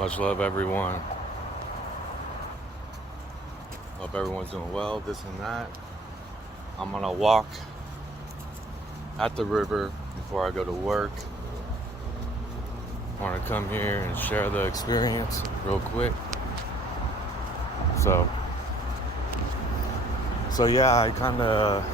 Much love, everyone. Hope everyone's doing well, this and that. I'm on a walk at the river before I go to work. I want to come here and share the experience real quick. So yeah, I kind of,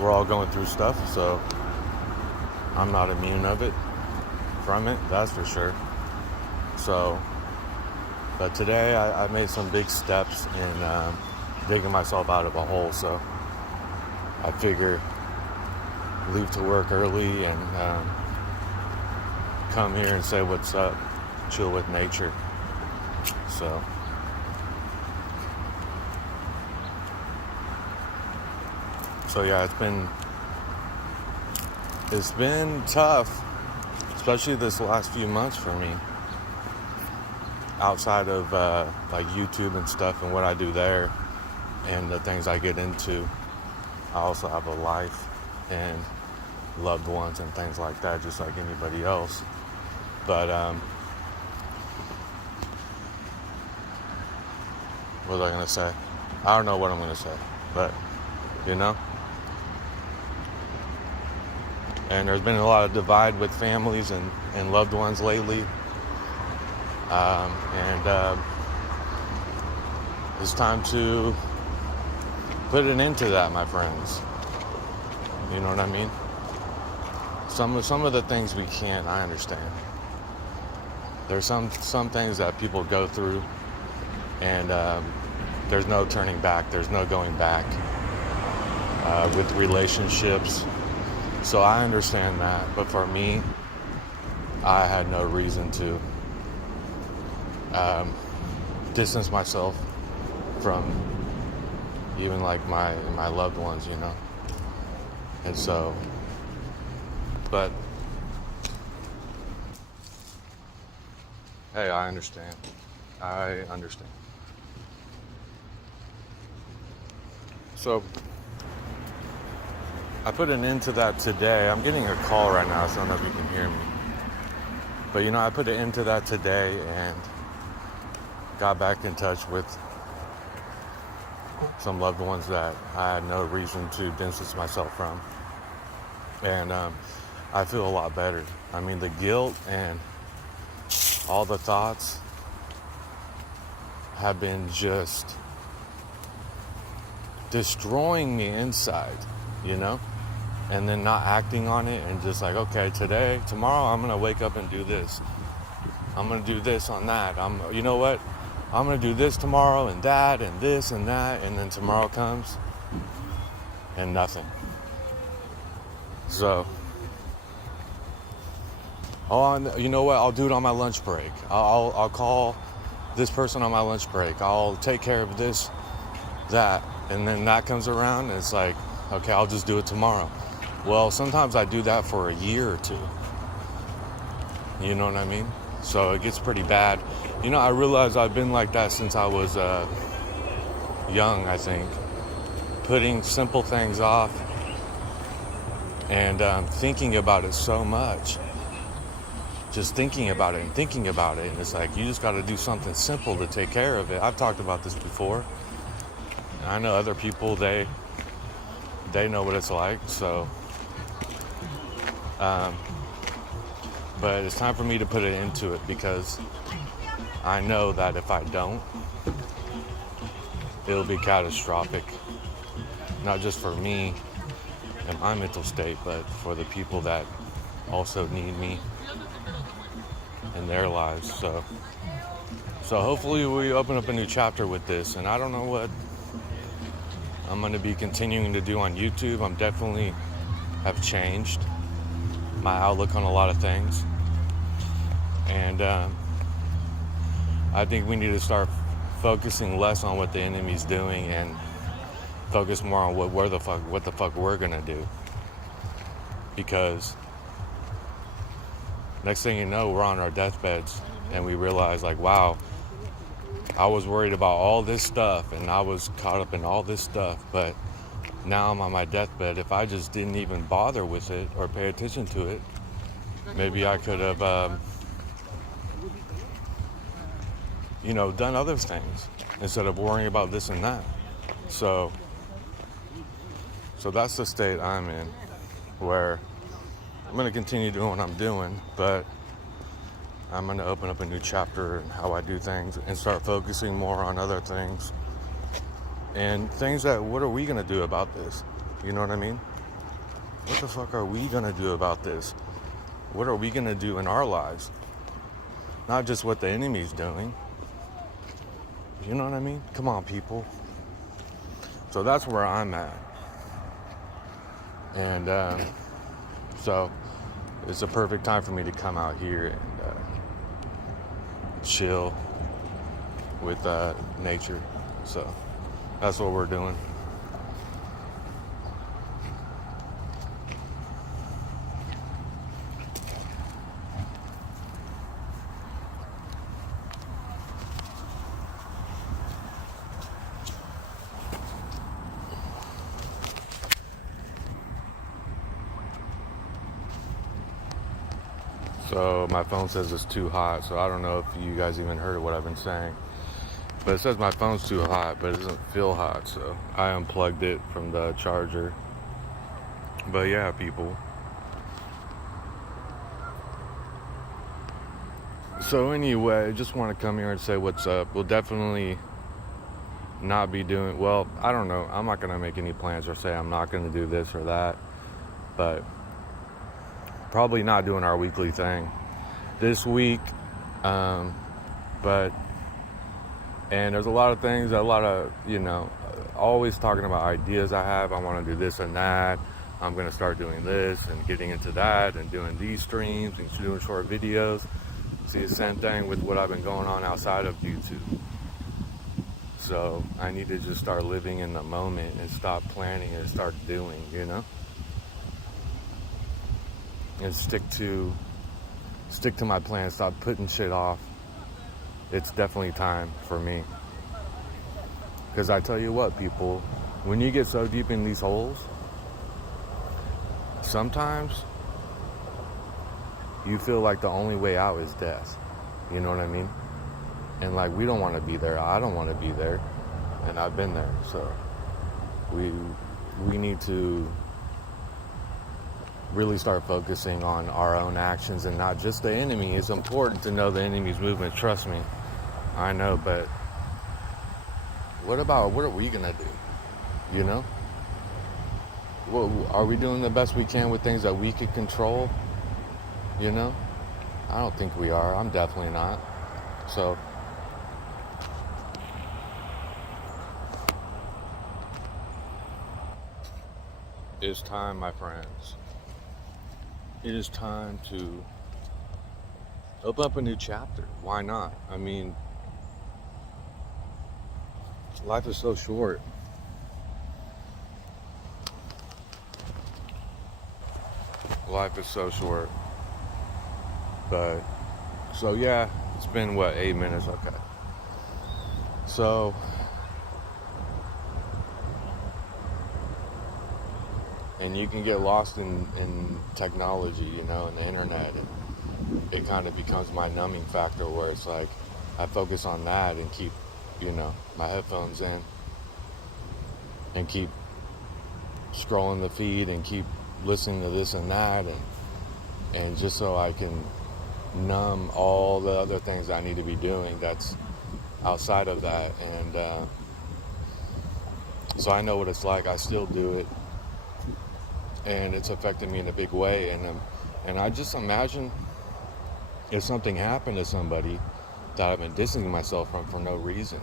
we're all going through stuff, so I'm not immune from it, that's for sure. So, but today I made some big steps in digging myself out of a hole, so I figure leave to work early and come here and say what's up, chill with nature. So yeah, it's been tough, especially this last few months for me. Outside of like YouTube and stuff and what I do there and the things I get into, I also have a life and loved ones and things like that, just like anybody else. But what was I gonna say? I don't know what I'm gonna say, but and there's been a lot of divide with families and loved ones lately. And it's time to put an end to that, my friends. You know what I mean? Some of the things we can't, I understand. There's some things that people go through, and there's no turning back. There's no going back with relationships. So I understand that, but for me, I had no reason to distance myself from even like my loved ones, and so, but hey, I understand. So I put an end to that today. I'm getting a call right now, so I don't know if you can hear me. But I put an end to that today and got back in touch with some loved ones that I had no reason to distance myself from. And I feel a lot better. I mean, the guilt and all the thoughts have been just destroying me inside, and then not acting on it and just like, okay, tomorrow I'm going to wake up and do this. I'm going to do this on that. You know what? I'm going to do this tomorrow and that and this and that. And then tomorrow comes and nothing. So, you know what? I'll do it on my lunch break. I'll call this person on my lunch break. I'll take care of this, that. And then that comes around and it's like, okay, I'll just do it tomorrow. Well, sometimes I do that for a year or two. You know what I mean? So it gets pretty bad. I realize I've been like that since I was young, I think. Putting simple things off and thinking about it so much. Just thinking about it. And it's like, you just got to do something simple to take care of it. I've talked about this before. I know other people, they know what it's like, so but it's time for me to put it into it, because I know that if I don't, it'll be catastrophic, not just for me and my mental state, but for the people that also need me in their lives. So hopefully we open up a new chapter with this, and I don't know what I'm going to be continuing to do on YouTube. I'm definitely have changed my outlook on a lot of things. And I think we need to start focusing less on what the enemy's doing and focus more on what the fuck we're going to do. Because next thing you know, we're on our deathbeds and we realize, like, wow, I was worried about all this stuff and I was caught up in all this stuff, but now I'm on my deathbed. If I just didn't even bother with it or pay attention to it, maybe I could have done other things instead of worrying about this and that. So that's the state I'm in, where I'm going to continue doing what I'm doing, but I'm going to open up a new chapter in how I do things and start focusing more on other things and things that, what are we going to do about this? You know what I mean? What the fuck are we going to do about this? What are we going to do in our lives? Not just what the enemy's doing. You know what I mean? Come on, people. So that's where I'm at. And so it's a perfect time for me to come out here and chill with nature. So that's what we're doing. So my phone says it's too hot, so I don't know if you guys even heard what I've been saying. But it says my phone's too hot, but it doesn't feel hot, so I unplugged it from the charger. But yeah, people. So anyway, I just want to come here and say what's up. We'll definitely not be doing, well, I don't know. I'm not going to make any plans or say I'm not going to do this or that. But probably not doing our weekly thing this week. And there's a lot of things, always talking about ideas I have. I want to do this and that. I'm going to start doing this and getting into that and doing these streams and doing short videos. See, the same thing with what I've been going on outside of YouTube. So I need to just start living in the moment and stop planning and start doing, and stick to my plan. Stop putting shit off. It's definitely time for me. Because I tell you what, people, when you get so deep in these holes, sometimes you feel like the only way out is death. You know what I mean? And like, we don't want to be there. I don't want to be there. And I've been there. So we need to really start focusing on our own actions and not just the enemy. It's important to know the enemy's movement. Trust me. I know, but what are we going to do? Are we doing the best we can with things that we could control? I don't think we are. I'm definitely not. So it's time, my friends. It is time to open up a new chapter. Why not? I mean, life is so short. Life is so short. But, so yeah, it's been 8 minutes? Okay. So, and you can get lost in technology, and the internet. And it kind of becomes my numbing factor where it's like I focus on that and keep, my headphones in and keep scrolling the feed and keep listening to this and that. And just so I can numb all the other things I need to be doing that's outside of that. And so I know what it's like. I still do it. And it's affecting me in a big way. And I just imagine if something happened to somebody that I've been distancing myself from for no reason,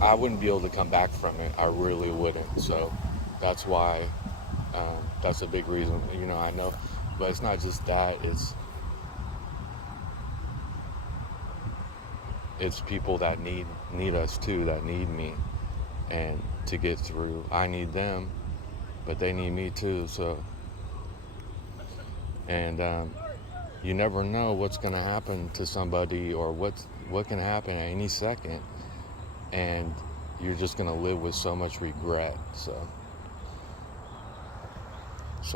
I wouldn't be able to come back from it. I really wouldn't. So that's why, that's a big reason, I know. But it's not just that. It's people that need us too, that need me. And to get through, I need them, but they need me too. So, and you never know what's going to happen to somebody or what can happen at any second, and you're just going to live with so much regret. So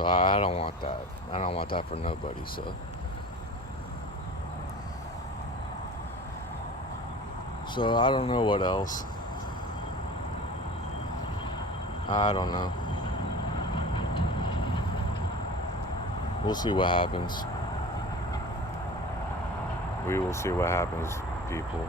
I don't want that. I don't want that for nobody. So So I don't know what else. I don't know. We'll see what happens. We will see what happens, people.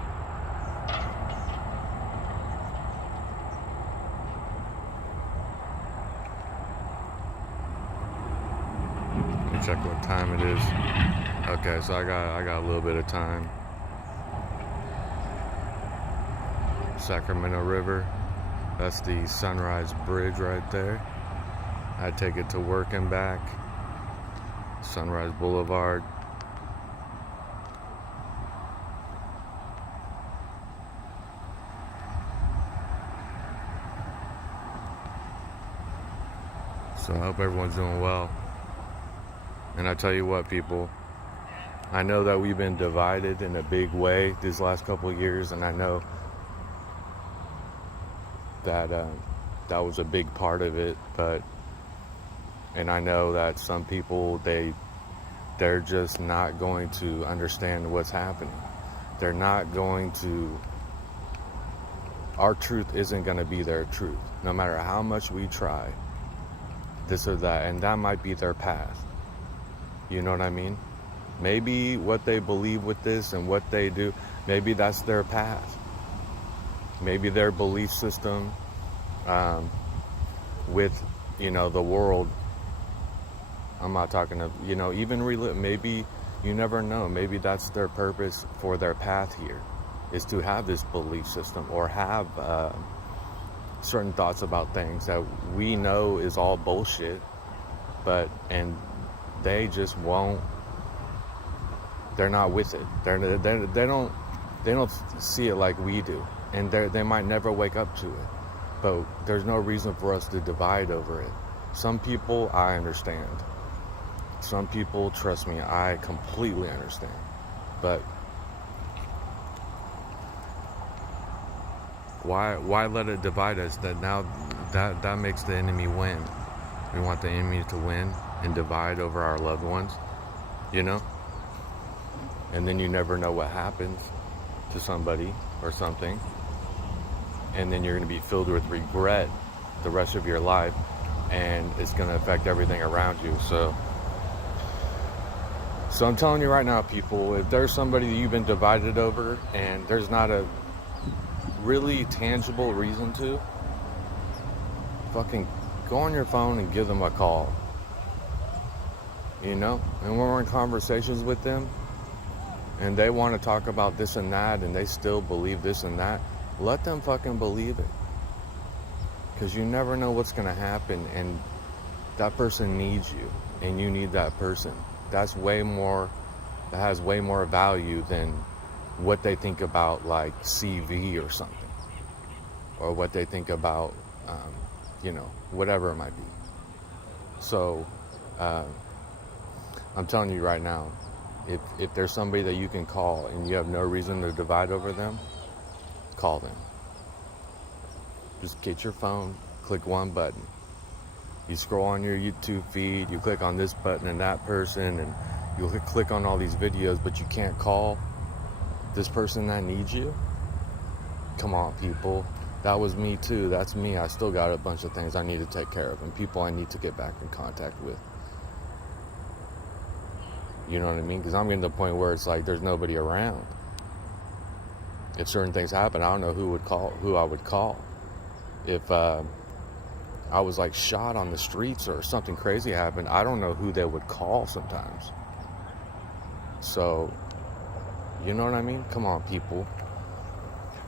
Let me check what time it is. Okay, so I got a little bit of time. Sacramento River. That's the Sunrise Bridge right there. I take it to work and back. Sunrise Boulevard. So I hope everyone's doing well. And I tell you what, people, I know that we've been divided in a big way these last couple of years, and I know that that was a big part of it, and I know that some people, they're just not going to understand what's happening. They're not going to, our truth isn't going to be their truth, no matter how much we try, this or that, and that might be their path. You know what I mean? Maybe what they believe with this and what they do, maybe that's their path. Maybe their belief system with, the world. I'm not talking of, even maybe, you never know. Maybe that's their purpose for their path here, is to have this belief system or have certain thoughts about things that we know is all bullshit, and they just won't. They're not with it. They don't see it like we do, and they might never wake up to it. But there's no reason for us to divide over it. Some people, I understand. Some people, trust me, I completely understand. But why let it divide us? That now that makes the enemy win. We want the enemy to win and divide over our loved ones, And then you never know what happens to somebody or something. And then you're going to be filled with regret the rest of your life, and it's going to affect everything around you. So I'm telling you right now, people, if there's somebody that you've been divided over and there's not a really tangible reason to, fucking go on your phone and give them a call. And when we're in conversations with them and they want to talk about this and that and they still believe this and that, let them fucking believe it. Because you never know what's going to happen, and that person needs you and you need that person. That has way more value than what they think about, like CV or something, or what they think about, whatever it might be. So I'm telling you right now, if there's somebody that you can call and you have no reason to divide over them, call them. Just get your phone, click one button. You scroll on your YouTube feed, you click on this button and that person, and you'll click on all these videos, but you can't call this person that needs you. Come on, people. That was me too. That's me. I still got a bunch of things I need to take care of and people I need to get back in contact with. You know what I mean? Because I'm getting to the point where it's like there's nobody around. If certain things happen, I don't know who I would call. If I was like shot on the streets or something crazy happened, I don't know who they would call sometimes. So, you know what I mean? Come on, people.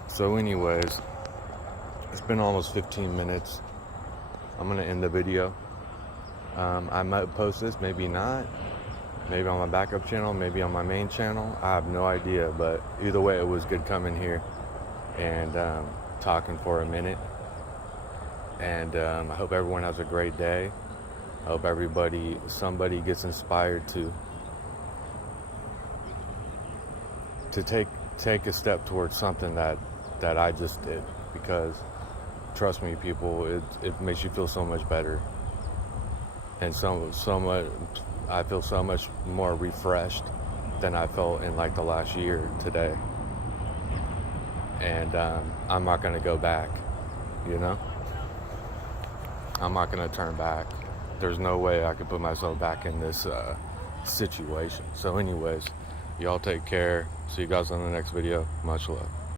So anyways, it's been almost 15 minutes. I'm going to end the video. I might post this, maybe not. Maybe on my backup channel, maybe on my main channel. I have no idea, but either way, it was good coming here and talking for a minute. And I hope everyone has a great day. I hope somebody gets inspired to take a step towards something that I just did. Because trust me, people, it makes you feel so much better. And so much, I feel so much more refreshed than I felt in like the last year today. and I'm not going to go back, you know? I'm not going to turn back. There's no way I could put myself back in this situation. So anyways, y'all take care. See you guys on the next video. Much love.